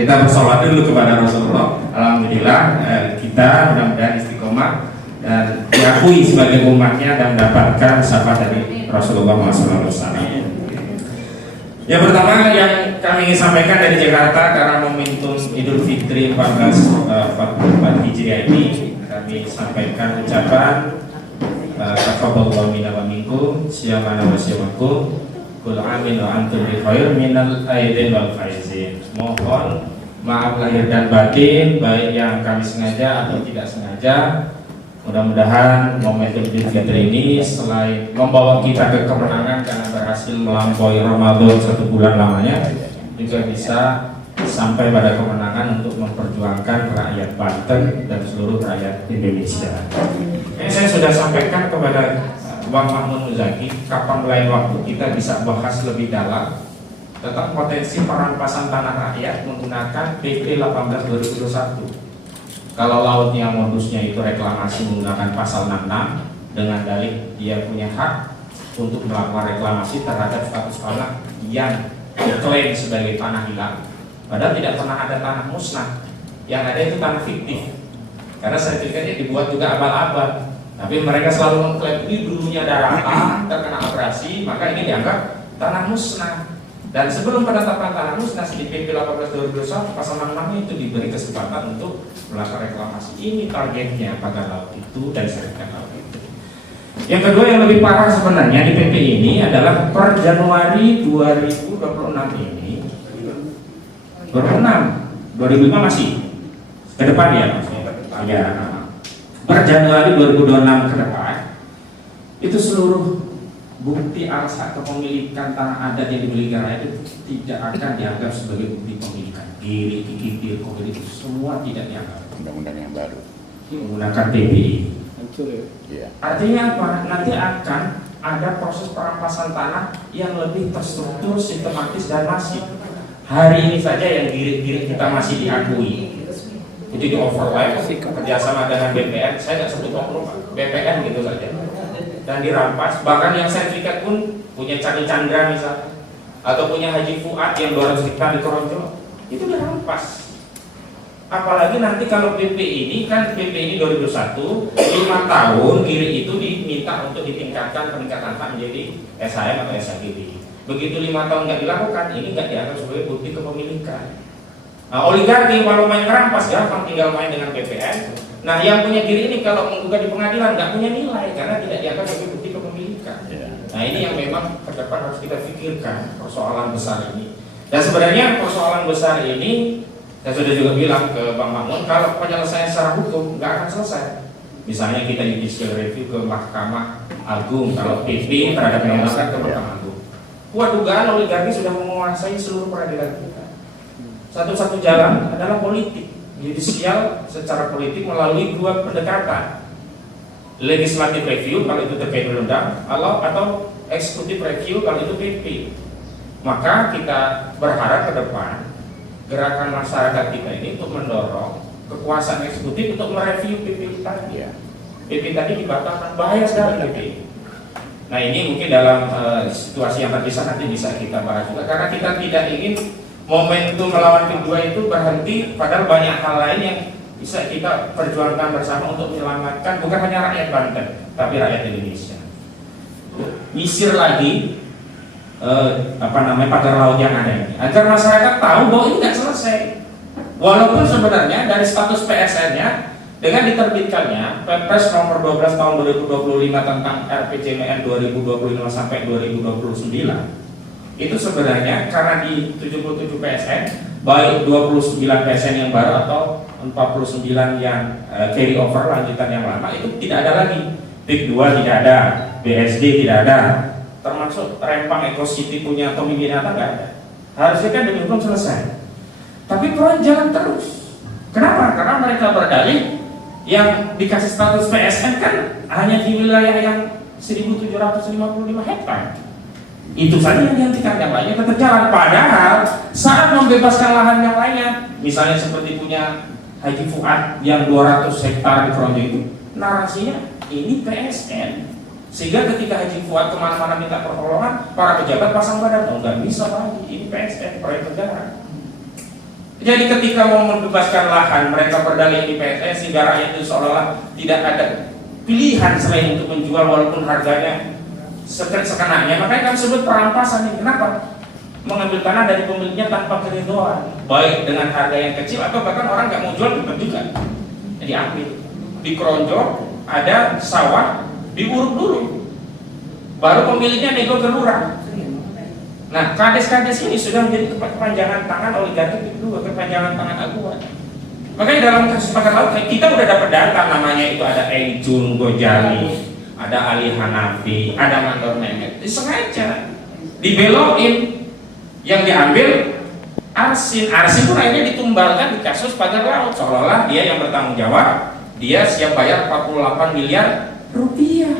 Kita bersolawat dulu kepada Rasulullah. Alhamdulillah kita mudah-mudahan istiqomah dan diakui sebagai umatnya dan mendapatkan syafaat dari Rasulullah SAW. Yang pertama yang kami ingin sampaikan dari Jakarta karena momentum Idul Fitri 1444 Hijriah ini, kami sampaikan ucapan taqabbalallahu minna wa minkum syiyamana wa syiyamakum kul amin wa antum bi khair minal aidin wal faizin. Mohon maaf lahir dan batin baik yang kami sengaja atau tidak sengaja. Mudah-mudahan momentum Idul Fitri ini selain membawa kita ke kemenangan karena berhasil melampaui Ramadan 1 bulan lamanya, juga bisa sampai pada kemenangan untuk memperjuangkan rakyat Banten dan seluruh rakyat Indonesia. Ini saya sudah sampaikan kepada Bang Mahmud Muzaki, kapan lain waktu kita bisa bahas lebih dalam tentang potensi perampasan tanah rakyat menggunakan PP 18/2021. Kalau lautnya modusnya itu reklamasi menggunakan pasal 66 dengan dalih dia punya hak untuk melakukan reklamasi terhadap status tanah yang diklaim sebagai tanah hilang, padahal tidak pernah ada tanah musnah, yang ada itu tanah fiktif. Karena sertifikatnya dibuat juga abal-abal, tapi mereka selalu mengklaim ini dulunya daratan terkena abrasi, maka ini dianggap tanah musnah. Dan sebelum penetapan tanah musnah di PP 18/2021 pasal 66 itu diberi kesempatan untuk melakukan reklamasi. Ini targetnya pada laut itu dan sertifikat laut itu. Yang kedua yang lebih parah sebenarnya di PP ini adalah per Januari 2026 ini 2005 masih ke depan ya maksudnya. Ya. Per Januari 2026 ke depan itu seluruh bukti alsa kepemilikan tanah adat yang dimiliki rakyat itu tidak akan dianggap sebagai bukti pemilikan. Giri, kikir, kokir itu semua tidak dianggap. Undang-undang yang baru Menggunakan PBI. ya. Artinya apa? Nanti akan ada proses perampasan tanah yang lebih terstruktur, sistematis dan masif. Hari ini saja yang giri-giri kita masih diakui. Itu di overlap kerjasama dengan BPN. Saya nggak sebut oknum, BPN gitu saja. Dan dirampas, bahkan yang sertifikat pun punya Candi Chandra misalnya, atau punya Haji Fuad yang 200 hektar di Koronjo, itu dirampas. Apalagi nanti kalau PP ini kan PP ini 2001 5 tahun kiri itu diminta untuk ditingkatkan peningkatan hak menjadi SHM atau SHGB. Begitu 5 tahun nggak dilakukan, ini nggak dianggap sebagai bukti kepemilikan. Nah, oligarki kalau main merampas gampang, tinggal main dengan BPN. Nah, yang punya kiri ini kalau menggugat di pengadilan nggak punya nilai karena tidak dianggap sebagai bukti kepemilikan. Nah, ini yang memang ke depan harus kita pikirkan persoalan besar ini. Dan sebenarnya persoalan besar ini saya sudah juga bilang ke Bang Mahmud, kalau penyelesaian secara hukum nggak akan selesai. Misalnya kita judicial review ke Mahkamah Agung, kalau PP terhadap undang-undang ke Mahkamah Agung. Wah, dugaan oligarki sudah menguasai seluruh peradilan kita. Satu-satu jalan adalah politik. Judicial secara politik melalui 2 pendekatan, legislative review kalau itu terkait undang atau executive review kalau itu PP. Maka kita berharap ke depan gerakan masyarakat kita ini untuk mendorong kekuasaan eksekutif untuk mereview PP tadi. PP tadi dibatalkan, bahaya sekali PP. Nah, ini mungkin dalam situasi yang terpisah nanti bisa kita bahas juga, karena kita tidak ingin momentum melawan kedua itu berhenti, padahal banyak hal lain yang bisa kita perjuangkan bersama untuk menyelamatkan bukan hanya rakyat Banten, tapi rakyat Indonesia. Nyisir lagi pagar laut yang ada ini, agar masyarakat tahu bahwa ini tidak selesai. Walaupun sebenarnya dari status PSN-nya dengan diterbitkannya Perpres nomor 12 tahun 2025 tentang RPJMN 2025 sampai 2029. Itu sebenarnya karena di 77 PSN, baik 29 PSN yang baru atau 49 yang carry over lanjutan yang lama, itu tidak ada lagi. PIK 2 tidak ada, BSD tidak ada, termasuk Rempang Eco City punya Tommy Binata nggak ada. Harusnya kan demi hukum selesai. Tapi proyek jalan terus. Kenapa? Karena mereka berdalih yang dikasih status PSN kan hanya di wilayah yang 1.755 hektar. Itu saja yang dihentikan, yang lainnya tetap jalan. Padahal saat membebaskan lahan yang lainnya, misalnya seperti punya Haji Fuad yang 200 hektar di Keronjo itu, narasinya ini PSN. Sehingga ketika Haji Fuad kemana-mana minta pertolongan, para pejabat pasang badan, oh nggak bisa lagi, ini PSN, proyek negara. Jadi ketika mau membebaskan lahan, mereka berdagang di PSS sehingga rakyat itu seolah-olah tidak ada pilihan selain untuk menjual walaupun harganya sekenanya. Makanya kami sebut perampasan ini. Kenapa? Mengambil tanah dari pemiliknya tanpa keridoan, baik dengan harga yang kecil atau bahkan orang nggak mau jual tetap juga. Jadi ambil di Kronjo ada sawah diuruk dulu, baru pemiliknya nego ke lurah. Nah, kades-kades ini sudah menjadi kepanjangan tangan oligarki kedua, kepanjangan tangan aguan. Makanya dalam kasus Bakar Laut kita udah dapat data, namanya itu ada Ejun Gojali, ada Ali Hanafi, ada Mandor Mehmet. Sengaja dibelokin, yang diambil Arsin pun akhirnya ditumbalkan di kasus Pagar Laut, seolah-olah dia yang bertanggung jawab, dia siap bayar 48 miliar rupiah.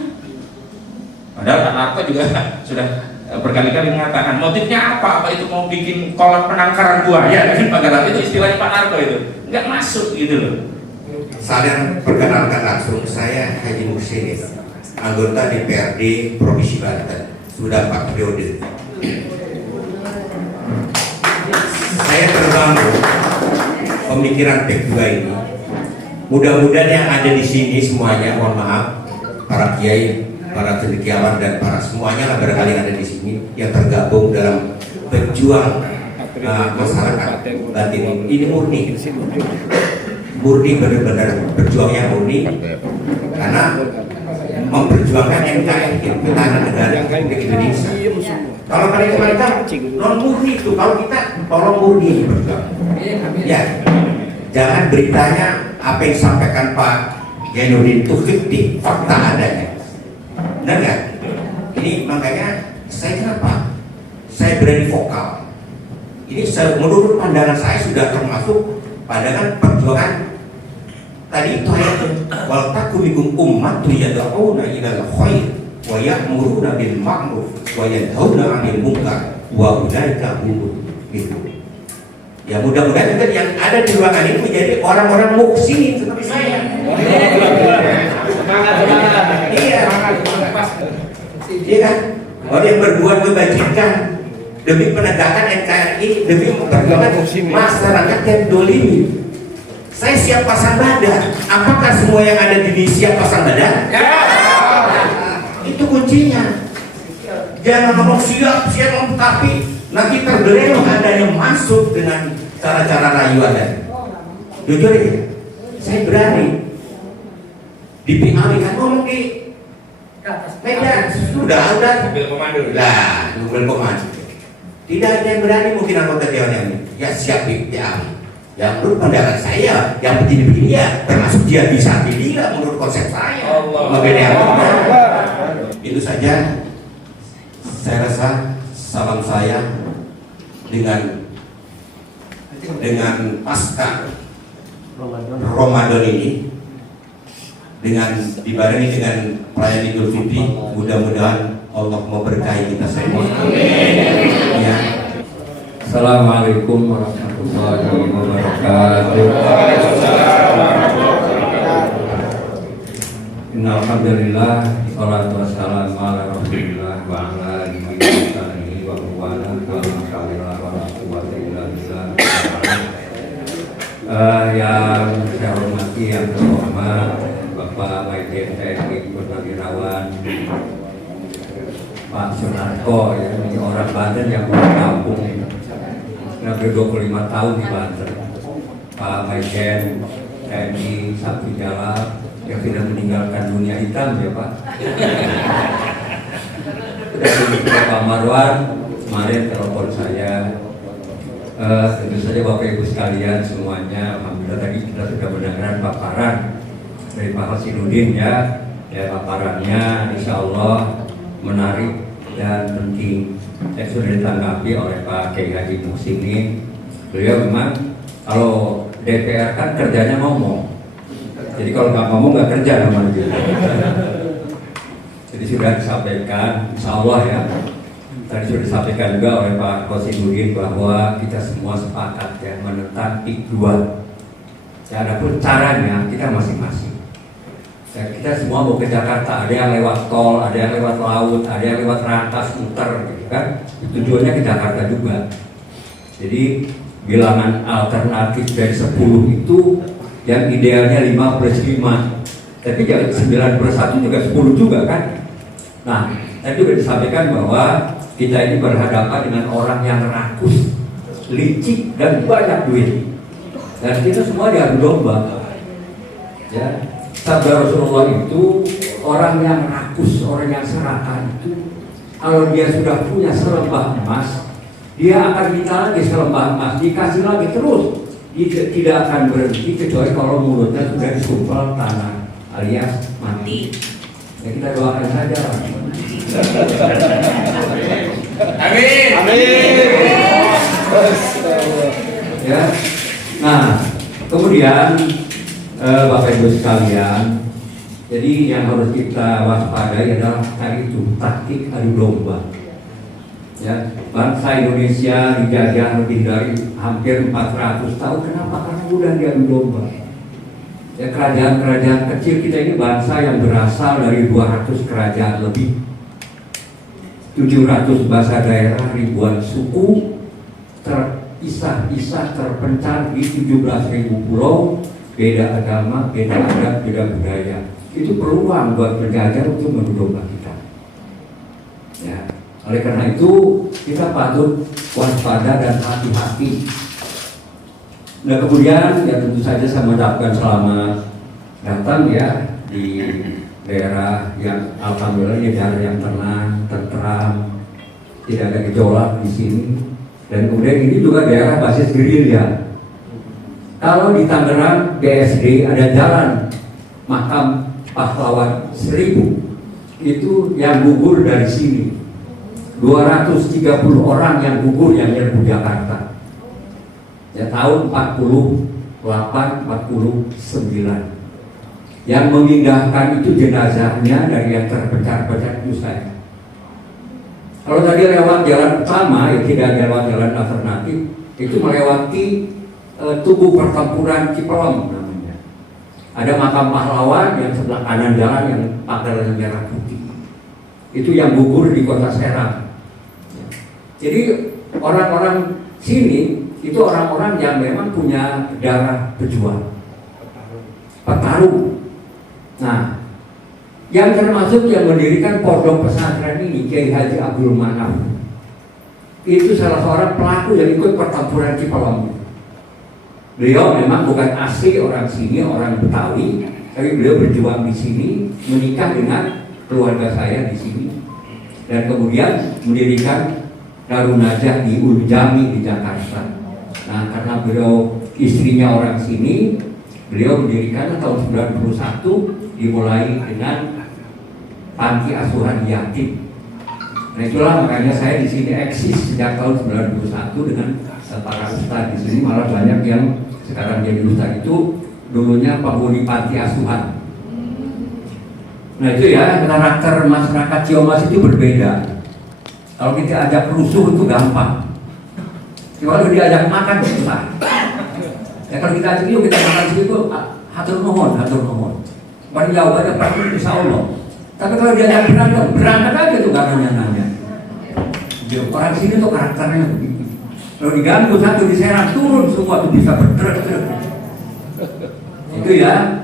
Padahal Pak Narto juga sudah berkali-kali mengatakan motifnya apa itu mau bikin kolam penangkaran buaya kan Pagar Laut, itu istilahnya Pak Narto, itu nggak masuk gitu loh. Saya perkenalkan langsung, saya Haji Muhsin, anggota DPRD Provinsi Banten, sudah 4 periode. Saya terbangun pemikiran P2 ini. Mudah-mudahan yang ada di sini semuanya, mohon maaf, para kiai, para cendekiawan dan para semuanya lah barangkali ada di sini yang tergabung dalam pejuang masyarakat Banten ini murni benar-benar berjuangnya murni karena memperjuangkan NKRI ketahanan negara Republik Indonesia. Kalau mereka non murni itu, kalau kita tolong murni berjuang. Ya, jangan beritanya apa yang disampaikan Pak Jainuddin itu fiktif, fakta adanya. Benar nggak? Ini makanya saya kenapa? Saya berani vokal. Ini menurut pandangan saya sudah termasuk pandangan perjuangan tadi itu ayatnya. Wal takum minkum ummatun yad'una ilal khair wa ya'muruna bil ma'ruf wa yanhauna 'anil munkar wa ulaika humul muflihun. Ya mudah-mudahan juga yang ada di ruangan ini menjadi orang-orang muhsinin seperti saya. Iya. Iya kan? Orang yang berbuat kebajikan demi penegakan NKRI, demi memperjuangkan masyarakat yang dolimi. Saya siap pasang badan. Apakah semua yang ada di sini siap pasang badan? Ya. Itu kuncinya. Jangan ngomong siap, tapi nanti terbelenggu ada yang masuk dengan cara-cara rayuan. Jujur ya, saya berani. Di PAW kan ngomong di medan sudah mobil komando. Lah, mobil komando. Tidak ada yang berani mungkin anggota dewan yang ini. Ya siap di PAW. Yang menurut pandangan saya, yang begini-begini ya, termasuk dia bisa dilihat menurut konsep saya. Itu saja. Saya rasa salam saya dengan pasca Ramadan ini, dengan dibarengi dengan perayaan Idul Fitri, mudah-mudahan Allah memberkahi kita semua. Ya. Assalamualaikum warahmatullahi wabarakatuh. Alhamdulillah, salatu wassalamu ala rasulillah wa ala alihi wa sahbihi wa wala wa la quwwata illa billah. Yang saya hormati, yang terhormat Bapak Majen TNI Purnawirawan Pak Sunarko, ya, ini orang Banten yang punya kampung hampir 25 tahun di Banten. Pak Majen TNI Sabti Jalal yang sudah meninggalkan dunia hitam, ya Pak. Pak Marwan kemarin telepon saya. Tentu saja Bapak Ibu sekalian semuanya, alhamdulillah tadi kita sudah mendengarkan paparan dari Pak Hasanuddin, ya paparannya insya Allah menarik dan penting. Yang sudah ditanggapi oleh Pak Kiai Haji Muhsin ini, beliau memang kalau DPR kan kerjanya ngomong, jadi kalau nggak ngomong nggak kerja namanya. Jadi sudah disampaikan, insya Allah ya. Tadi sudah disampaikan juga oleh Pak Hasanuddin bahwa kita semua sepakat ya menentang PIK 2. Ya, adapun caranya kita masing-masing. Ya, kita semua mau ke Jakarta, ada yang lewat tol, ada yang lewat laut, ada yang lewat Rangkas muter, gitu kan. Tujuannya ke Jakarta juga. Jadi bilangan alternatif dari 10 itu yang idealnya 5+5, tapi jangan 9+1 juga 10 juga kan. Nah, tadi sudah disampaikan bahwa kita ini berhadapan dengan orang yang rakus, licik, dan banyak duit, dan kita semua diadu domba. Ya, sabda Rasulullah itu orang yang rakus, orang yang serakah itu, kalau dia sudah punya selembah emas, dia akan minta lagi selembah emas, dikasih lagi terus. Dia tidak akan berhenti kecuali kalau mulutnya sudah disumpal tanah alias mati. Ya, kita doakan saja. Amin. Ya. Nah, kemudian Bapak Ibu sekalian, jadi yang harus kita waspadai adalah tadi itu taktik adu domba. Ya, bangsa Indonesia dijajah lebih dari hampir 400 tahun. Kenapa? Karena mudah diadu domba. Ya, kerajaan-kerajaan kecil kita ini bangsa yang berasal dari 200 kerajaan lebih, 700 bahasa daerah, ribuan suku, terpisah-pisah, terpencar di 17.000 pulau, beda agama, beda adat, beda budaya. Itu peluang buat penjajah untuk mengadu domba kita. Ya. Oleh karena itu kita patut waspada dan hati-hati. Nah, kemudian ya tentu saja saya mengucapkan selamat datang ya di daerah yang alhamdulillah ini daerah yang tenang, tentram, tidak ada gejolak di sini. Dan kemudian ini juga daerah basis gerilya. Kalau di Tangerang BSD ada jalan makam pahlawan 1000 itu yang gugur dari sini. 230 orang yang gugur yang nyerbu Jakarta. Ya, tahun 48, 49. Yang memindahkan itu jenazahnya dari yang terpencar-pencar itu saya. Kalau tadi lewat jalan utama, ya tidak lewat jalan alternatif, itu melewati tubuh pertempuran Cipelom namanya. Ada makam pahlawan yang sebelah kanan jalan yang pagar merah putih. Itu yang gugur di kota Serang. Jadi orang-orang sini itu orang-orang yang memang punya darah pejuang, petarung. Nah, yang termasuk yang mendirikan pondok pesantren ini Kiai Haji Abdul Manaf itu salah seorang pelaku yang ikut pertempuran Cipelom. Beliau memang bukan asli orang sini, orang Betawi, tapi beliau berjuang di sini, menikah dengan keluarga saya di sini, dan kemudian mendirikan Darun Najah di Ulujami di Jakarta. Nah, karena beliau istrinya orang sini, beliau mendirikan tahun 91, dimulai dengan panti asuhan yatim. Nah, itulah makanya saya di sini eksis sejak tahun 91 dengan para ustadz di sini, malah banyak yang sekarang jadi ustadz itu dulunya penghuni panti asuhan. Nah, itu ya, karakter masyarakat Ciamas itu berbeda. Kalau kita ajak rusuh itu gampang. Kalau diajak makan susah. Ya, kalau kita ajak yuk kita makan situ, hatur nuhun, hatur nuhun. Paling jawabannya pasti insya Allah. Tapi kalau diajak berangkat aja tuh gak nanya-nanya. Orang sini tuh karakternya begitu. Kalau diganggu satu diserang turun semua tuh bisa bergerak-gerak. Itu ya.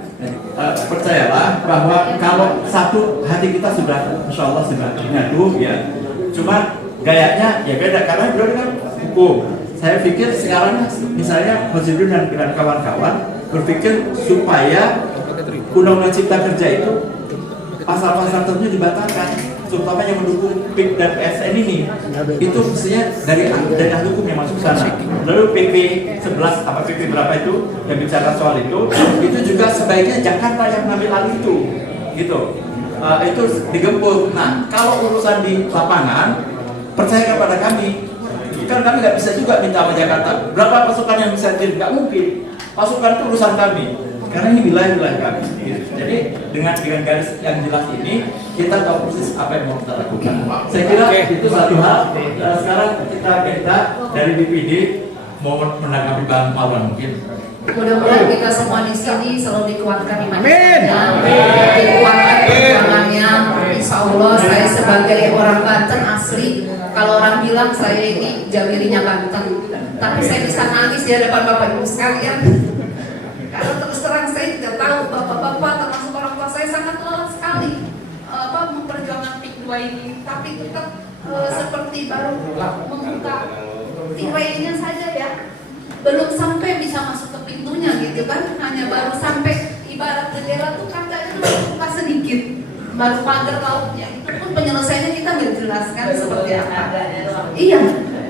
Percayalah bahwa kalau satu hati kita sudah insya Allah sudah nyatu ya. Cuma gayanya ya beda karena beliau kan hukum. Saya pikir sekarang misalnya Hozidun dan kawan-kawan berpikir supaya Undang-Undang Cipta Kerja itu pasal-pasal tertentu dibatalkan, terutama yang mendukung PIK dan PSN ini. Itu mestinya dari hukum yang masuk sana. Lalu PP 11 apa PP berapa itu yang bicara soal itu juga sebaiknya Jakarta yang mengambil alih itu, gitu. Itu digempur. Nah, kalau urusan di lapangan, percaya kepada kami. Kan kami nggak bisa juga minta sama Jakarta. Berapa pasukan yang bisa kirim? Nggak mungkin. Pasukan itu urusan kami. Karena ini wilayah kami. Jadi dengan garis yang jelas ini, kita tahu persis apa yang mau kita lakukan. Saya kira itu satu hal. Sekarang kita minta dari BPD mau menanggapi Bang Marwan mungkin. Mudah-mudahan kita semua di sini selalu dikuatkan imannya, dikuatkan perjuangannya. Insya Allah saya sebagai orang Banten asli, kalau orang bilang saya ini Jawirinya Banten, Tapi saya bisa nangis di hadapan Bapak Ibu sekalian. Karena terus terang saya tidak tahu Bapak-bapak termasuk orang tua saya sangat lelah sekali memperjuangkan PIK 2 ini. Tapi tetap seperti baru membuka tirainya saja ya. Belum sampai bisa masuk ke pintunya gitu kan. Hanya baru sampai ibarat jendela tuh kacanya tuh buka sedikit. Baru pagar lautnya. Itu pun penyelesaiannya kita menjelaskan seperti apa. Iya.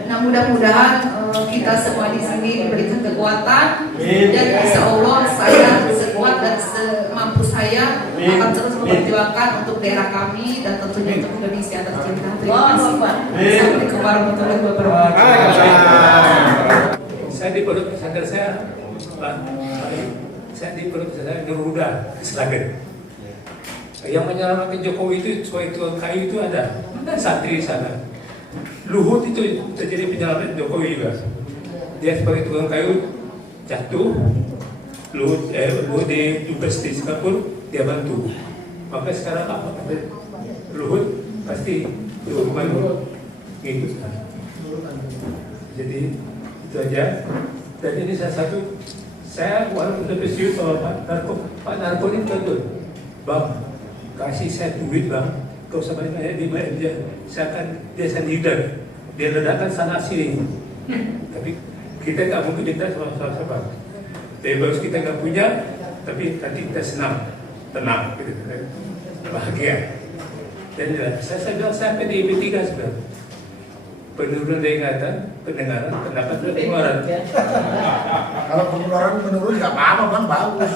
Nah mudah-mudahan kita semua di sini diberikan kekuatan dan insya Allah saya sekuat dan semampu saya akan terus memperjuangkan untuk daerah kami dan tentunya untuk Indonesia tercinta. Terima kasih. Assalamualaikum warahmatullahi wabarakatuh. Saya di Pondok Pesantren saya, Pak, saya di Pondok Pesantren Garuda Selagen. Yang menyelamatkan Jokowi itu sebagai tukang kayu itu ada santri di sana. Luhut itu terjadi penyelamat Jokowi juga. Dia sebagai tukang kayu jatuh, Luhut ditugas di Singapura, dia bantu. Maka sekarang apa? Luhut pasti dihukuman gitu. Jadi itu aja. Dan ini salah satu saya walaupun lebih serius sama Pak Narko ini betul. Bang, kasih saya duit bang. Kau sama dia dibayar dia, saya akan dia sendiri dia ledakan sana sini. Tapi kita nggak mungkin kita sama-sama. Tapi bagus kita nggak punya, tapi nanti kita senang, tenang, gitu, bahagia. Dan saya bilang saya PDIP 3 sebenarnya. Penurunan ingatan, pendengaran, pendapat dan pengeluaran. Kalau pengeluaran menurun nggak apa-apa bang, bagus.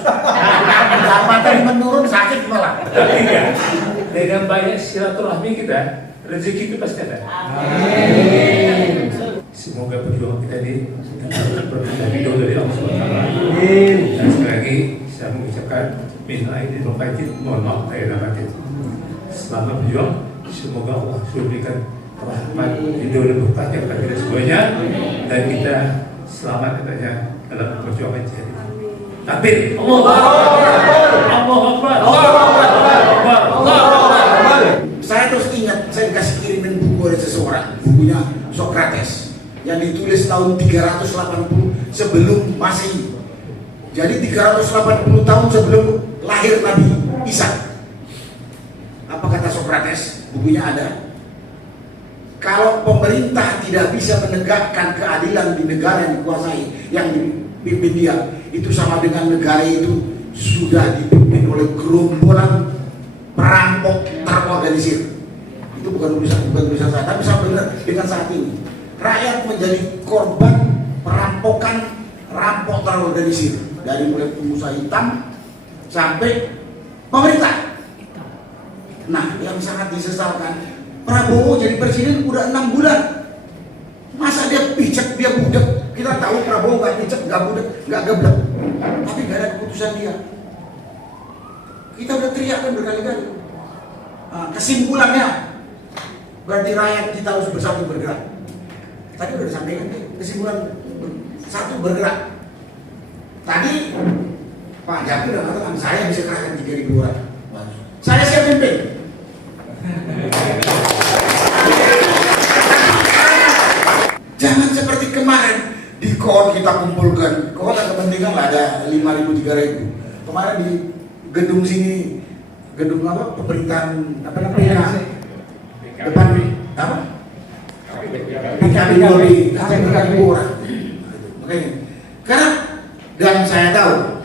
Pendapatan menurun sakit malah. Tapi ya, dengan banyak silaturahmi kita, rezeki itu pasti ada. Semoga perjuangan kita ini berkah ridho dari Allah SWT. Dan sekali lagi saya mengucapkan minta izin wal faizin, mohon maaf lahir dan batin. Selamat berjuang, semoga Allah berikan rahmat ridho dan berkahnya kepada kita semuanya dan kita selamat katanya dalam perjuangan jihad. Takbir. Allahu Akbar. Saya terus ingat, saya dikasih kirimin buku dari seseorang, bukunya Sokrates yang ditulis tahun 380 sebelum Masehi. Jadi 380 tahun sebelum lahir Nabi Isa. Apa kata Sokrates? Bukunya ada. Kalau pemerintah tidak bisa menegakkan keadilan di negara yang dikuasai, yang dipimpin dia, itu sama dengan negara itu sudah dipimpin oleh gerombolan perampok terorganisir. Itu bukan tulisan saya, tapi saya benar dengan saat ini rakyat menjadi korban perampokan rampok terorganisir dari mulai pengusaha hitam sampai pemerintah. Nah, yang sangat disesalkan, Prabowo jadi presiden udah 6 bulan. Masa dia pijak, dia budek? Kita tahu Prabowo nggak pijak, nggak budek, nggak geblek. Tapi nggak ada keputusan dia. Kita udah teriakkan berkali-kali. Kesimpulannya, berarti rakyat kita harus bersatu bergerak. Tadi udah disampaikan, kesimpulan satu bergerak. Tadi Pak Jaki udah mengatakan saya bisa kerahkan 3.000 orang. Saya siap pimpin. Jangan seperti kemarin di KON kita kumpulkan, KON ada kepentingan lah, ada 5.000, 3.000. Kemarin di gedung sini, gedung apa, pemerintahan apa namanya, depan apa, PKB Polri, ada 3.000 orang. Makanya, karena dan saya tahu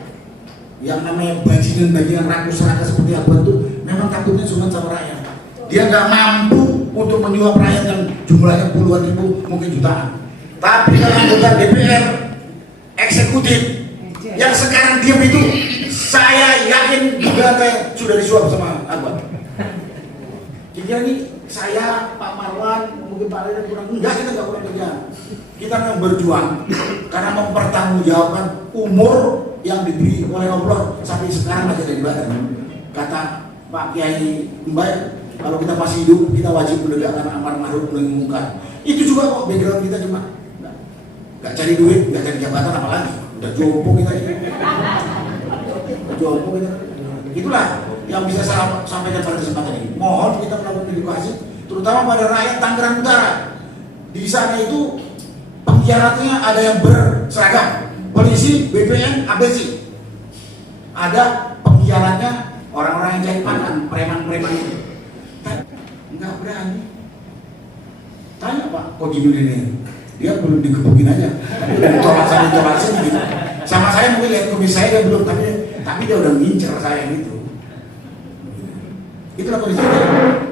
yang namanya bajingan rakus-rakus seperti apa itu memang takutnya cuma sama rakyat. Dia nggak mampu untuk menyuap rakyat yang jumlahnya puluhan ribu, mungkin jutaan. Tapi kalau anggota DPR eksekutif yang sekarang diam itu, saya yakin juga sudah disuap sama Akbar. Jadi saya, Pak Marwan, mungkin Pak Lena kurang, enggak, kita nggak kurang kerja. Kita memang berjuang karena mempertanggungjawabkan umur yang diberi oleh Allah sampai sekarang masih ada di badan. Kata Pak Kiai Mbak, kalau kita masih hidup, kita wajib menegakkan amar ma'ruf nahi munkar. Itu juga kok background kita cuma nggak cari duit, nggak cari jabatan, apalagi udah jompo kita ini. Jompo kita. Itulah yang bisa saya sampaikan pada kesempatan ini. Mohon kita melakukan edukasi, terutama pada rakyat Tangerang Utara. Di sana itu pengkhianatnya ada yang berseragam, polisi, BPN, ABC. Ada pengkhianatnya orang-orang yang cari makan, preman-preman itu. Nggak berani. Tanya Pak, kok gini ini? Dia belum digebukin aja, tapi udah ditolak sana gitu. Sama saya mungkin lihat kumis saya dia belum, tapi dia udah ngincer saya gitu. Itulah kondisinya.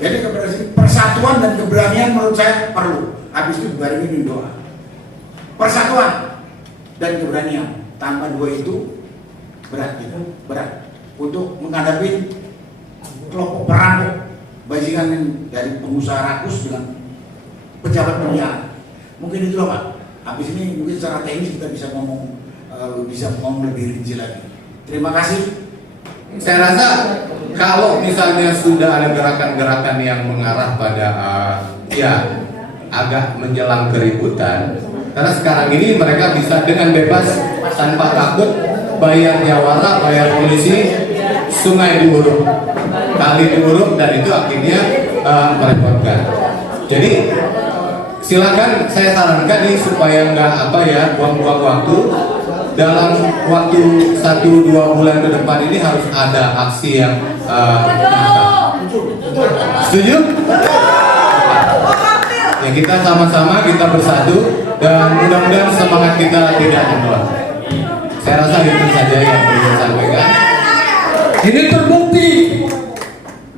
Jadi persatuan dan keberanian menurut saya perlu. Habis itu dibarengin doa. Persatuan dan keberanian tanpa dua itu berat gitu, berat untuk menghadapi kelompok perampok bajingan dari pengusaha rakus dengan pejabat pengkhianat. Mungkin itulah Pak. Habis ini mungkin secara teknis kita bisa ngomong lebih rinci lagi. Terima kasih. Saya rasa kalau misalnya sudah ada gerakan-gerakan yang mengarah pada ya agak menjelang keributan, karena sekarang ini mereka bisa dengan bebas tanpa takut bayar jawara, bayar polisi, sungai diuruk, kali diuruk, dan itu akhirnya merepotkan. Jadi silakan saya sarankan nih supaya nggak buang-buang waktu. Dalam waktu 1-2 bulan ke depan ini harus ada aksi yang nyata. Setuju? Ya, kita sama-sama, kita bersatu, dan mudah-mudahan semangat kita tidak kendor. Saya rasa itu saja yang perlu saya sampaikan. Ini terbukti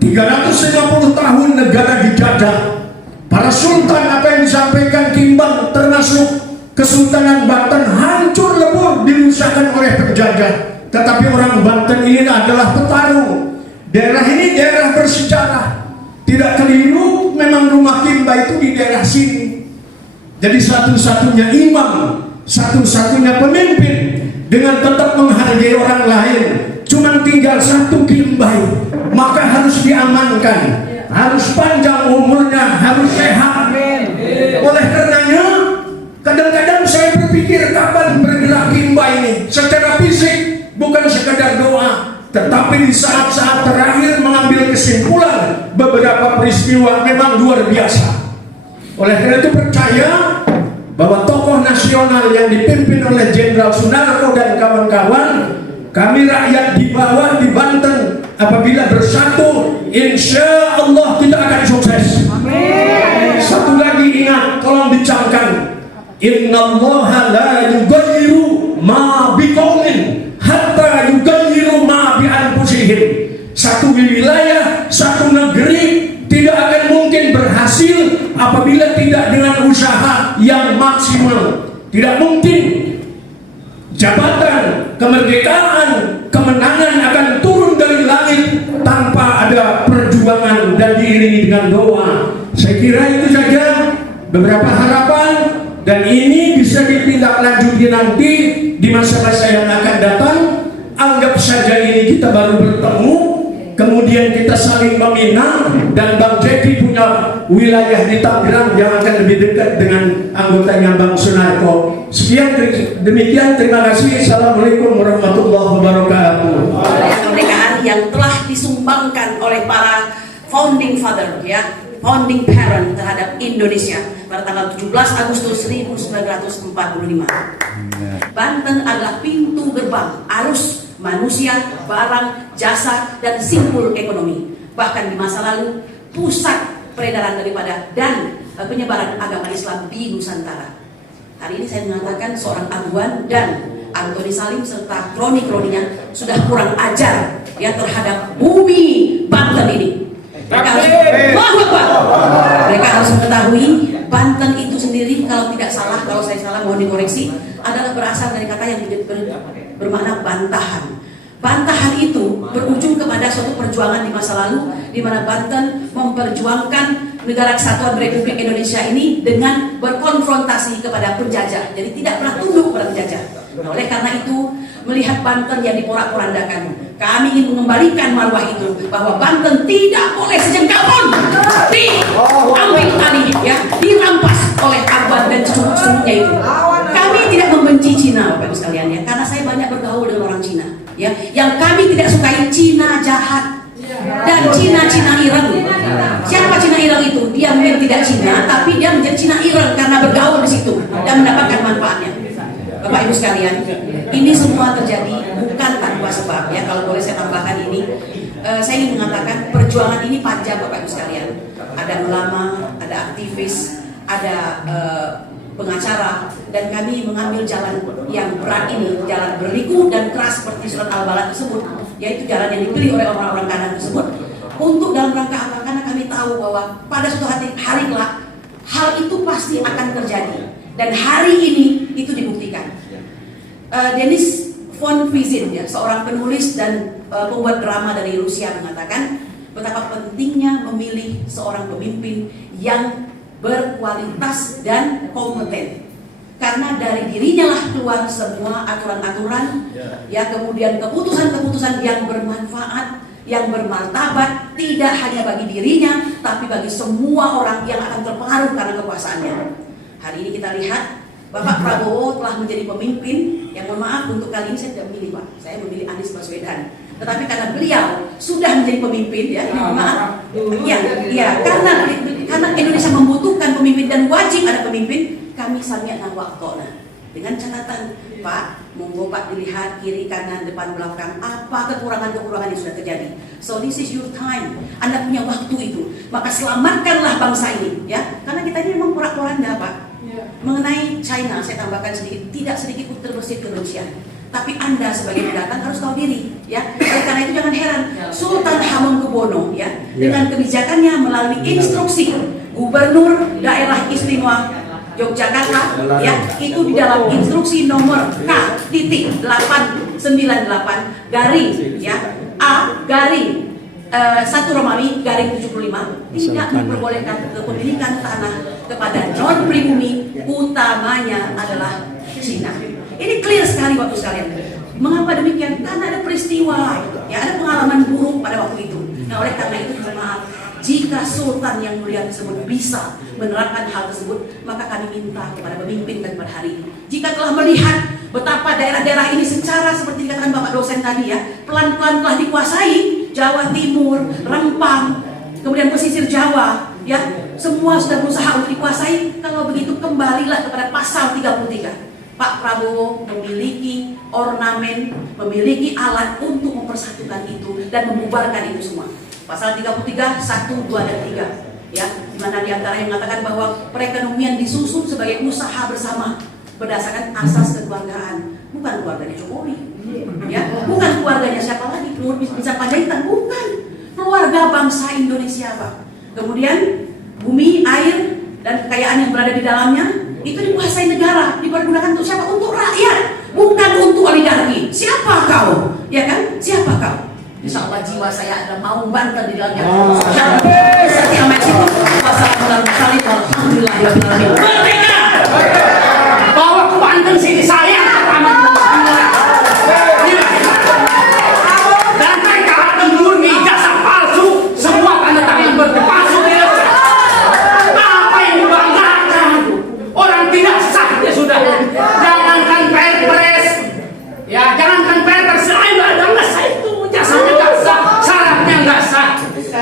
350 tahun negara dijajah. Para sultan apa yang disampaikan timbang termasuk Kesultanan Banten hancur lebur dirusakan oleh penjajah. Tetapi orang Banten ini adalah petarung. Daerah ini daerah bersejarah. Tidak keliru, memang rumah Kimba itu di daerah sini. Jadi satu-satunya imam, satu-satunya pemimpin dengan tetap menghargai orang lain. Cuma tinggal satu Kimbai, maka harus diamankan, harus panjang umurnya, harus sehat. Oleh karenanya, kadang-kadang saya berpikir kapan bergerak Kimba ini secara fisik, bukan sekedar doa, tetapi di saat-saat terakhir mengambil kesimpulan beberapa peristiwa memang luar biasa. Oleh karena itu percaya bahwa tokoh nasional yang dipimpin oleh Jenderal Sunarko dan kawan-kawan, kami rakyat di bawah di Banten apabila bersatu, insya Allah kita akan sukses. Amin. Satu lagi ingat, tolong dicamkan. Innallaha la yughayyiru ma biqaumin hatta yughayyiru ma bi anfusihim. Satu wilayah, satu negeri tidak akan mungkin berhasil apabila tidak dengan usaha yang maksimal. Tidak mungkin jabatan, kemerdekaan, kemenangan akan turun dari langit tanpa ada perjuangan dan diiringi dengan doa. Saya kira itu saja beberapa harapan. Dan ini bisa ditindaklanjuti nanti di masa-masa yang akan datang. Anggap saja ini kita baru bertemu, kemudian kita saling meminang, dan Bang Jeki punya wilayah di Tangerang yang akan lebih dekat dengan anggotanya Bang Sunarko. Sekian demikian, terima kasih. Assalamualaikum warahmatullahi wabarakatuh. Kemerdekaan yang telah disumbangkan oleh para founding father, ya, founding parent terhadap Indonesia pada tanggal 17 Agustus 1945. Banten adalah pintu gerbang arus manusia, barang, jasa, dan simpul ekonomi. Bahkan di masa lalu pusat peredaran daripada dan penyebaran agama Islam di Nusantara. Hari ini saya mengatakan seorang Aguan dan Antoni Salim serta kroni-kroninya sudah kurang ajar ya terhadap bumi Banten ini. Mereka harus mengetahui Banten itu sendiri, kalau tidak salah, kalau saya salah mohon dikoreksi, adalah berasal dari kata yang bermakna bantahan. Bantahan itu berujung kepada suatu perjuangan di masa lalu di mana Banten memperjuangkan negara kesatuan Republik Indonesia ini dengan berkonfrontasi kepada penjajah. Jadi tidak pernah tunduk pada penjajah. Oleh karena itu, melihat Banten yang diporak-porandakan, kami ingin mengembalikan marwah itu, bahwa Banten tidak boleh sejengkal pun diambil alih, ya, dirampas oleh Aguan dan seluruhnya itu. Kami tidak membenci Cina, Bapak Ibu sekalian, ya, karena saya banyak bergaul dengan orang Cina, ya. Yang kami tidak sukai Cina jahat dan Cina ireng. Siapa Cina ireng? Ireng itu dia mungkin tidak Cina, tapi dia menjadi Cina Ireng karena bergaul di situ dan mendapatkan manfaatnya. Bapak Ibu sekalian, ini semua terjadi bukan tanpa sebab ya. Kalau boleh saya tambahkan ini, saya ingin mengatakan perjuangan ini panjang Bapak Ibu sekalian. Ada ulama, ada aktivis, ada pengacara, dan kami mengambil jalan yang berat ini, jalan berliku dan keras seperti surat Al-Balad tersebut, yaitu jalan yang dipilih oleh orang-orang kanan tersebut. Untuk dalam rangka apa? Karena kami tahu bahwa pada suatu hari kelak hal itu pasti akan terjadi, dan hari ini itu dibuktikan. Denis von Vizin, ya, seorang penulis dan pembuat drama dari Rusia, mengatakan betapa pentingnya memilih seorang pemimpin yang berkualitas dan kompeten, karena dari dirinya lah keluar semua aturan-aturan, ya, kemudian keputusan-keputusan yang bermanfaat, yang bermartabat, tidak hanya bagi dirinya, tapi bagi semua orang yang akan terpengaruh karena kekuasaannya. Hari ini kita lihat Bapak Prabowo telah menjadi pemimpin yang, mohon maaf, untuk kali ini saya tidak memilih Pak, saya memilih Anies Baswedan. Tetapi karena beliau sudah menjadi pemimpin, ya, mohon maaf, karena Indonesia membutuhkan pemimpin dan wajib ada pemimpin, kami sami'na wa ata'na. Dengan catatan, Pak, monggo Pak dilihat kiri kanan depan belakang apa kekurangan-kekurangan yang sudah terjadi. So this is your time. Anda punya waktu itu, maka selamatkanlah bangsa ini, ya. Karena kita ini memang porak-poranda, Pak. Mengenai China, saya tambahkan sedikit, tidak sedikit pun terbersih kebencian. Tapi Anda sebagai pendatang harus tahu diri, ya. Karena itu jangan heran, Sultan Hamengkubuwono, ya, dengan kebijakannya melalui instruksi Gubernur Daerah Istimewa Yogyakarta, ya, itu di dalam instruksi nomor K.898 garing, ya, A garing 1 Romawi garing 75 tidak memperbolehkan kepemilikan tanah kepada non pribumi, utamanya adalah Cina. Ini clear sekali Bapak sekalian. Mengapa demikian? Karena ada peristiwa, ya, ada pengalaman buruk pada waktu itu. Nah, oleh karena itu, maaf, jika Sultan yang mulia tersebut bisa menerapkan hal tersebut, maka kami minta kepada pemimpin dan pada hari ini, jika telah melihat betapa daerah-daerah ini secara seperti dikatakan Bapak dosen tadi, ya, pelan-pelan telah dikuasai, Jawa Timur, Rempang, kemudian pesisir Jawa, ya, semua sudah berusaha untuk dikuasai. Kalau begitu kembalilah kepada pasal 33. Pak Prabowo memiliki ornamen, memiliki alat untuk mempersatukan itu dan membubarkan itu semua. Pasal 33, 1, 2, dan 3, ya, di mana diantara yang mengatakan bahwa perekonomian disusun sebagai usaha bersama berdasarkan asas kekeluargaan, bukan keluarganya Jokowi, ya, bukan keluarganya siapa lagi, bisa Panjaitan, bukan, keluarga bangsa Indonesia, Pak. Kemudian bumi, air, dan kekayaan yang berada di dalamnya itu dikuasai negara, dipergunakan untuk siapa? Untuk rakyat, bukan untuk oligarki. Siapa kau? Ya kan? Siapa kau? Insya Allah jiwa saya adalah mau Banten di dalamnya. Setia Meksiko. Wassalamualaikum warahmatullahi wabarakatuh. Merdeka! Bawa ke Banten sini saya amat. Dan mereka murni jasa palsu, semua tanda tangan berpalsu. Apa yang dibanggakan? Orang tidak sah ya sudah. Jangankan Perpres, ya, jangankan Perpres, selain ada nggak sah itu. Jasanya nggak sah, syaratnya nggak sah,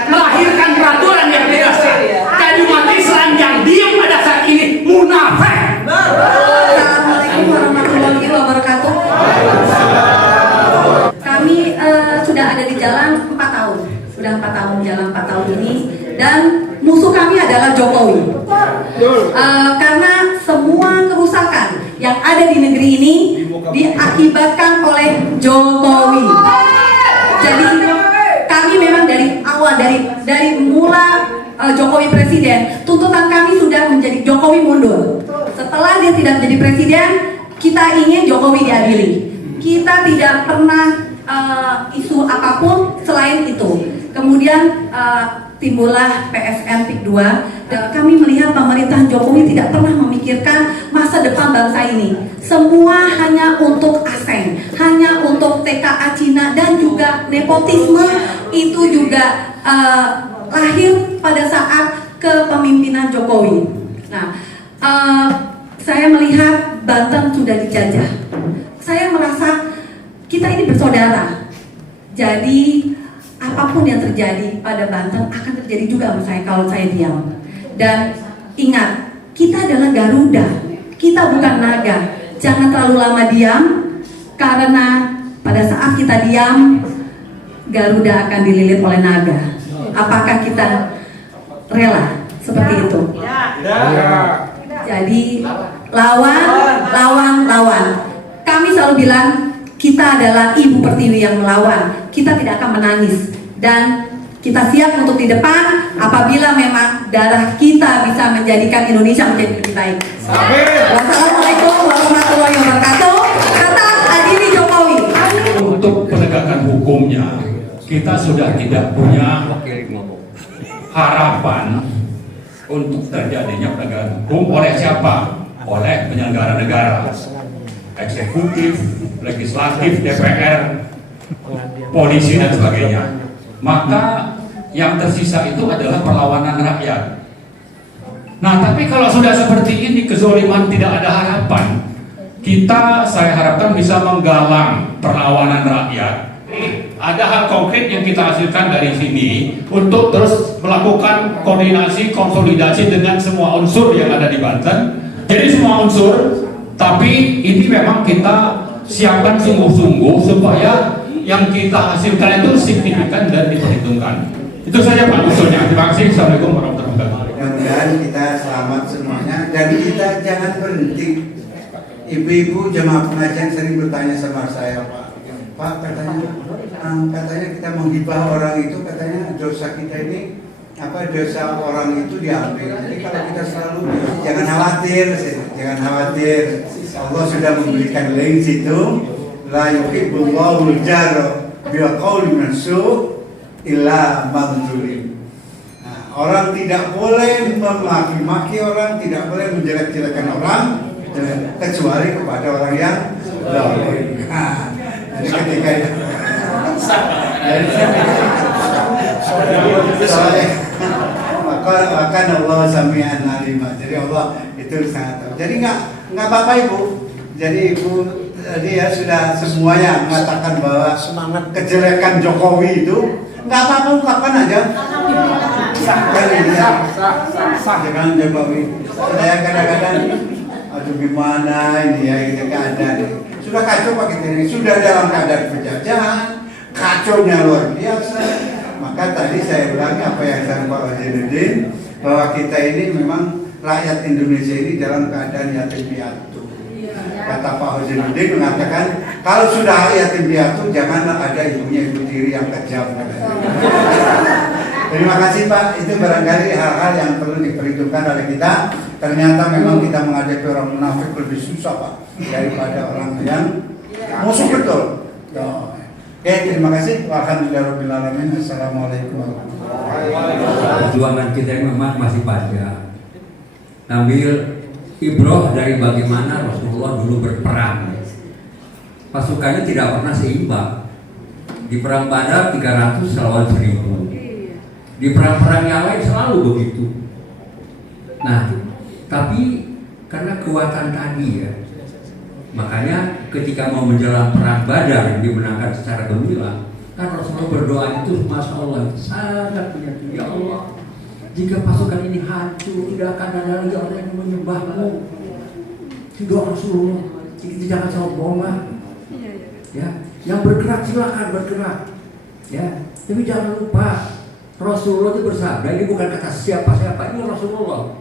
melahirkan peraturan yang tidak sah. Jadi umat Islam yang diam pada saat ini munafik. Assalamualaikum warahmatullahi wabarakatuh. Kami sudah ada di jalan 4 tahun, sudah 4 tahun jalan 4 tahun ini, dan musuh kami adalah Jokowi. Karena semua kerusakan yang ada di negeri ini diakibatkan oleh Jokowi. Jadi kami memang dari awal, dari mula Jokowi presiden, tuntutan kami sudah menjadi Jokowi mundur. Setelah dia tidak menjadi presiden, kita ingin Jokowi diadili. Kita tidak pernah isu apapun selain itu. Kemudian timbullah PSN PIK 2. Dan kami melihat pemerintahan Jokowi tidak pernah memikirkan masa depan bangsa ini. Semua hanya untuk asing, hanya untuk TKA Cina, dan juga nepotisme itu juga lahir pada saat kepemimpinan Jokowi. Nah, saya melihat Banten sudah dijajah. Saya merasa kita ini bersaudara. Jadi apapun yang terjadi pada Banten akan terjadi juga sama saya kalau saya diam. Dan ingat, kita adalah Garuda, kita bukan naga. Jangan terlalu lama diam, karena pada saat kita diam, Garuda akan dililit oleh naga. Apakah kita rela seperti itu? Jadi lawan. Kami selalu bilang kita adalah Ibu Pertiwi yang melawan. Kita tidak akan menangis dan kita siap untuk di depan apabila memang darah kita bisa menjadikan Indonesia menjadi lebih baik. Wassalamualaikum warahmatullahi wabarakatuh. Kata Adini Jokowi. Untuk penegakan hukumnya, kita sudah tidak punya harapan untuk terjadinya penegakan hukum oleh siapa? Oleh penyelenggara negara, eksekutif, legislatif, DPR, polisi dan sebagainya. Maka yang tersisa itu adalah perlawanan rakyat. Nah, tapi kalau sudah seperti ini, kezoliman tidak ada harapan. Saya harapkan bisa menggalang perlawanan rakyat. Ada hal konkret yang kita hasilkan dari sini untuk terus melakukan koordinasi, konsolidasi dengan semua unsur yang ada di Banten. Jadi semua unsur, tapi ini memang kita siapkan sungguh-sungguh supaya yang kita hasilkan itu signifikan dan diperhitungkan. Itu saja Pak usulnya. Terima kasih. Assalamualaikum warahmatullahi wabarakatuh. Mudah-mudahan kita selamat semuanya dan kita jangan berhenti. Ibu-ibu jemaah pengajian sering bertanya sama saya, Pak katanya kita menghibah orang itu, katanya dosa kita ini dosa orang itu diambil. Jadi kalau kita selalu jangan khawatir. Allah sudah memberikan link situ. La yuhibbullahu al-jahra bil qawli mansu' illa man zulim. Orang tidak boleh memaki-maki orang, tidak boleh menjelek-jelekan orang kecuali kepada orang yang zalim. Jadi ketika itu akan Allah sami'an alimah. Jadi Allah itu sangat tahu. Jadi nggak apa-apa Ibu. Jadi Ibu tadi ya sudah semuanya mengatakan bahwa semangat kejelekan Jokowi itu nggak apa-apa, ungkapkan aja. Jangan Jokowi. Saya kadang-kadang aduh gimana ini ya kita keadaan. Sudah kacau Pak kita ini, sudah dalam keadaan penjajahan, kacaunya luar biasa. Maka tadi saya ulangi apa yang saya Pak Wazirudin, bahwa kita ini memang rakyat Indonesia ini dalam keadaan yatim piatu. Kata Pak Wazirudin mengatakan, kalau sudah yatim piatu janganlah ada ibunya ibu tiri yang kejam. Terima kasih Pak, itu barangkali hal-hal yang perlu diperhitungkan oleh kita. Ternyata memang kita menghadapi orang munafik lebih susah Pak daripada orang yang musuh betul. Oke, terima kasih. Alhamdulillahirobbilalamin. Assalamualaikum warahmatullahi wabarakatuh. Perjuangan kita memang masih panjang. Ambil ibroh dari bagaimana Rasulullah dulu berperang. Pasukannya tidak pernah seimbang. Di perang Badar 300 lawan 1000. Di perang-perang yang lain selalu begitu. Nah, tapi karena kekuatan tadi ya, makanya ketika mau menjelang perang Badar yang dimenangkan secara gemilang, kan Rasulullah berdoa itu, Masya Allah, sangat menyatu, ya Allah, jika pasukan ini hancur, tidak akan ada lagi orang yang menyembahmu. Itu doa Rasulullah, itu jangan sombong lah. Ya, yang bergerak silakan bergerak. Ya, tapi jangan lupa Rasulullah itu bersabda, ini bukan kata siapa-siapa, ini Rasulullah.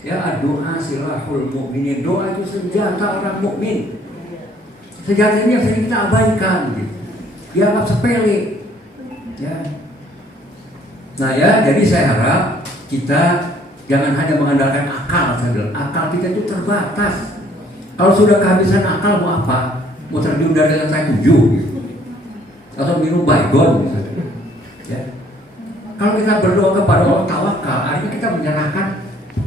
Ya, doa silahul mukminin, doa itu senjata orang mukmin. Senjata ini yang sering kita abaikan, gitu. Dianggap sepele. Ya. Nah ya, jadi saya harap kita jangan hanya mengandalkan akal saja. Akal kita itu terbatas. Kalau sudah kehabisan akal mau apa? Mau terjun dari lantai 7 gitu. Atau minum baygon misalnya. Ya. Kalau kita berdoa kepada Allah tawakal, artinya kita menyerahkan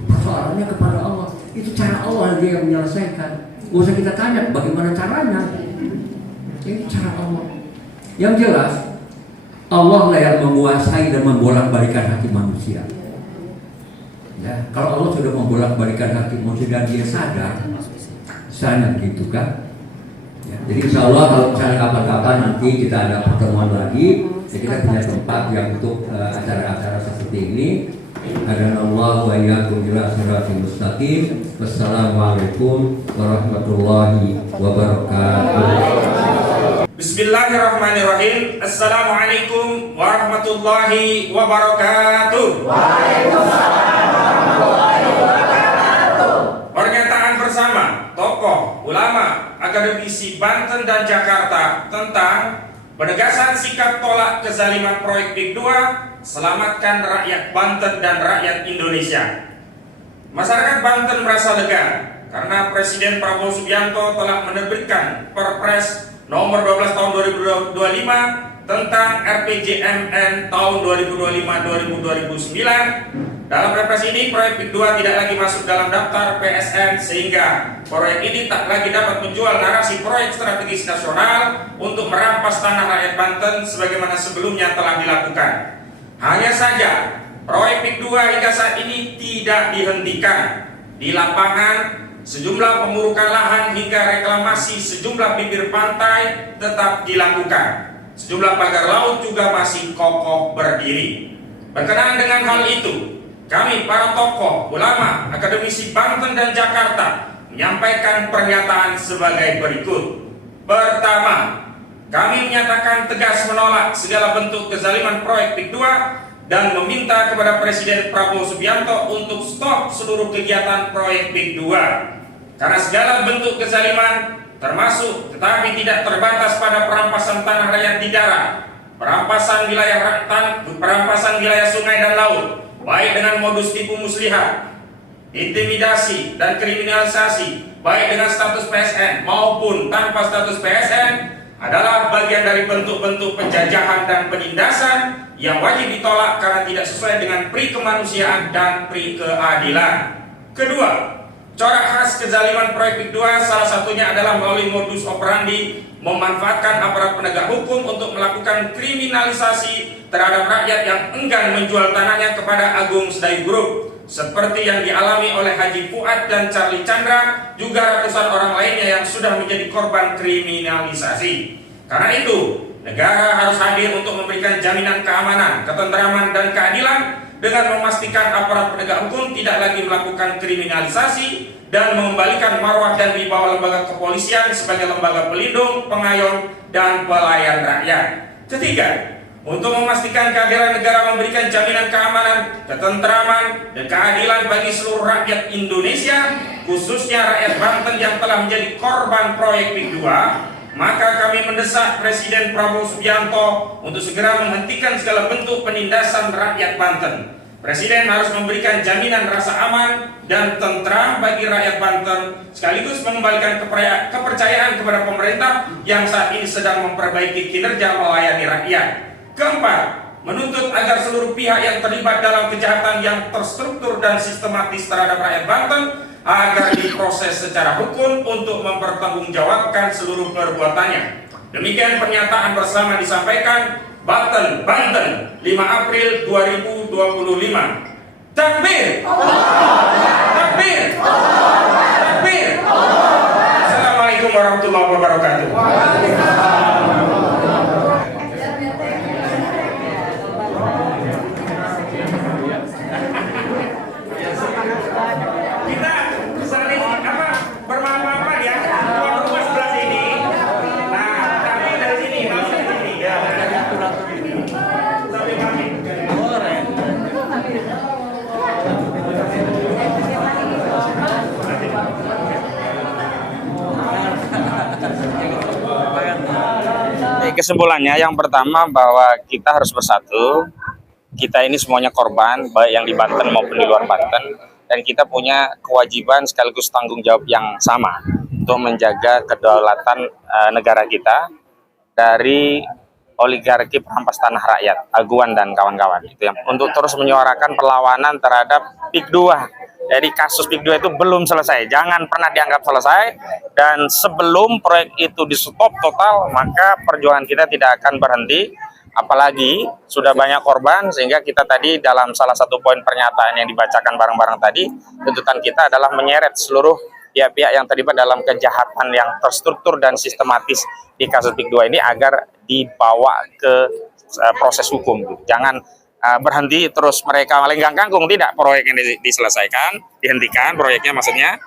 persoalannya kepada Allah. Itu cara Allah dia yang menyelesaikan. Gak usah kita tanya bagaimana caranya. Ini cara Allah. Yang jelas Allah lah yang menguasai dan membolak-balikan hati manusia. Ya, kalau Allah sudah membolak-balikan hati manusia dan dia sadar, sana gitu kan. Ya, jadi insya Allah kalau misalnya kapan-kapan nanti kita ada pertemuan lagi, ya kita punya tempat yang untuk acara-acara seperti ini. Hadanallahu wa iyyakum ila siratal mustaqim. Wassalamualaikum warahmatullahi wabarakatuh. Bismillahirrahmanirrahim. Assalamualaikum warahmatullahi wabarakatuh. Waalaikumsalam warahmatullahi wabarakatuh. Pernyataan bersama tokoh, ulama, akademisi Banten dan Jakarta tentang penegasan sikap tolak kezaliman proyek PIK 2, selamatkan rakyat Banten dan rakyat Indonesia. Masyarakat Banten merasa lega karena Presiden Prabowo Subianto telah menerbitkan Perpres nomor 12 tahun 2025 tentang RPJMN tahun 2025-2029. Dalam Perpres ini proyek PIK 2 tidak lagi masuk dalam daftar PSN, sehingga proyek ini tak lagi dapat menjual narasi proyek strategis nasional untuk merampas tanah rakyat Banten sebagaimana sebelumnya telah dilakukan. Hanya saja proyek PIK 2 hingga saat ini tidak dihentikan. Di lapangan, sejumlah pemurukan lahan hingga reklamasi sejumlah bibir pantai tetap dilakukan. Sejumlah pagar laut juga masih kokoh berdiri. Berkenaan dengan hal itu, kami para tokoh, ulama, akademisi Banten dan Jakarta menyampaikan pernyataan sebagai berikut. Pertama, kami menyatakan tegas menolak segala bentuk kezaliman proyek PIK 2 dan meminta kepada Presiden Prabowo Subianto untuk stop seluruh kegiatan proyek PIK 2. Karena segala bentuk kezaliman termasuk tetapi tidak terbatas pada perampasan tanah rakyat di darat, perampasan wilayah sungai dan laut, baik dengan modus tipu muslihat, intimidasi dan kriminalisasi, baik dengan status PSN maupun tanpa status PSN, adalah bagian dari bentuk-bentuk penjajahan dan penindasan yang wajib ditolak karena tidak sesuai dengan pri kemanusiaan dan pri keadilan. Kedua, corak khas kezaliman proyek PIK 2 salah satunya adalah melalui modus operandi memanfaatkan aparat penegak hukum untuk melakukan kriminalisasi terhadap rakyat yang enggan menjual tanahnya kepada Agung Sedayu Group, seperti yang dialami oleh Haji Fuad dan Charlie Chandra, juga ratusan orang lainnya yang sudah menjadi korban kriminalisasi. Karena itu, negara harus hadir untuk memberikan jaminan keamanan, ketentraman, dan keadilan dengan memastikan aparat penegak hukum tidak lagi melakukan kriminalisasi dan mengembalikan marwah dan wibawa lembaga kepolisian sebagai lembaga pelindung, pengayom, dan pelayan rakyat. Ketiga, untuk memastikan kehadiran negara memberikan jaminan keamanan, ketentraman, dan keadilan bagi seluruh rakyat Indonesia, khususnya rakyat Banten yang telah menjadi korban proyek PIK 2, maka kami mendesak Presiden Prabowo Subianto untuk segera menghentikan segala bentuk penindasan rakyat Banten. Presiden harus memberikan jaminan rasa aman dan tentram bagi rakyat Banten, sekaligus mengembalikan kepercayaan kepada pemerintah yang saat ini sedang memperbaiki kinerja melayani rakyat. Keempat, menuntut agar seluruh pihak yang terlibat dalam kejahatan yang terstruktur dan sistematis terhadap rakyat Banten agar diproses secara hukum untuk mempertanggungjawabkan seluruh perbuatannya. Demikian pernyataan bersama disampaikan Banten, 5 April 2025. Takbir! Takbir! Takbir! Assalamualaikum warahmatullahi wabarakatuh. Kesimpulannya, yang pertama bahwa kita harus bersatu. Kita ini semuanya korban, baik yang di Banten maupun di luar Banten, dan kita punya kewajiban sekaligus tanggung jawab yang sama untuk menjaga kedaulatan negara kita dari oligarki perampas tanah rakyat, Aguan dan kawan-kawan. Itu yang untuk terus menyuarakan perlawanan terhadap PIK 2. Jadi kasus PIK 2 itu belum selesai, jangan pernah dianggap selesai, dan sebelum proyek itu di stop total, maka perjuangan kita tidak akan berhenti, apalagi sudah banyak korban, sehingga kita tadi dalam salah satu poin pernyataan yang dibacakan bareng-bareng tadi, tuntutan kita adalah menyeret seluruh pihak-pihak yang terlibat dalam kejahatan yang terstruktur dan sistematis di kasus PIK 2 ini agar dibawa ke proses hukum. Jangan berhenti terus mereka melenggang kangkung, tidak, proyeknya diselesaikan, dihentikan proyeknya maksudnya,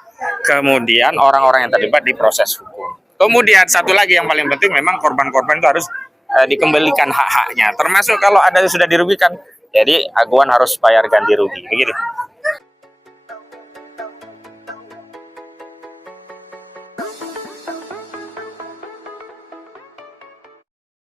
kemudian orang-orang yang terlibat diproses hukum. Kemudian satu lagi yang paling penting, memang korban-korban itu harus dikembalikan hak-haknya, termasuk kalau ada yang sudah dirugikan, jadi aguan harus bayar ganti rugi, begitu.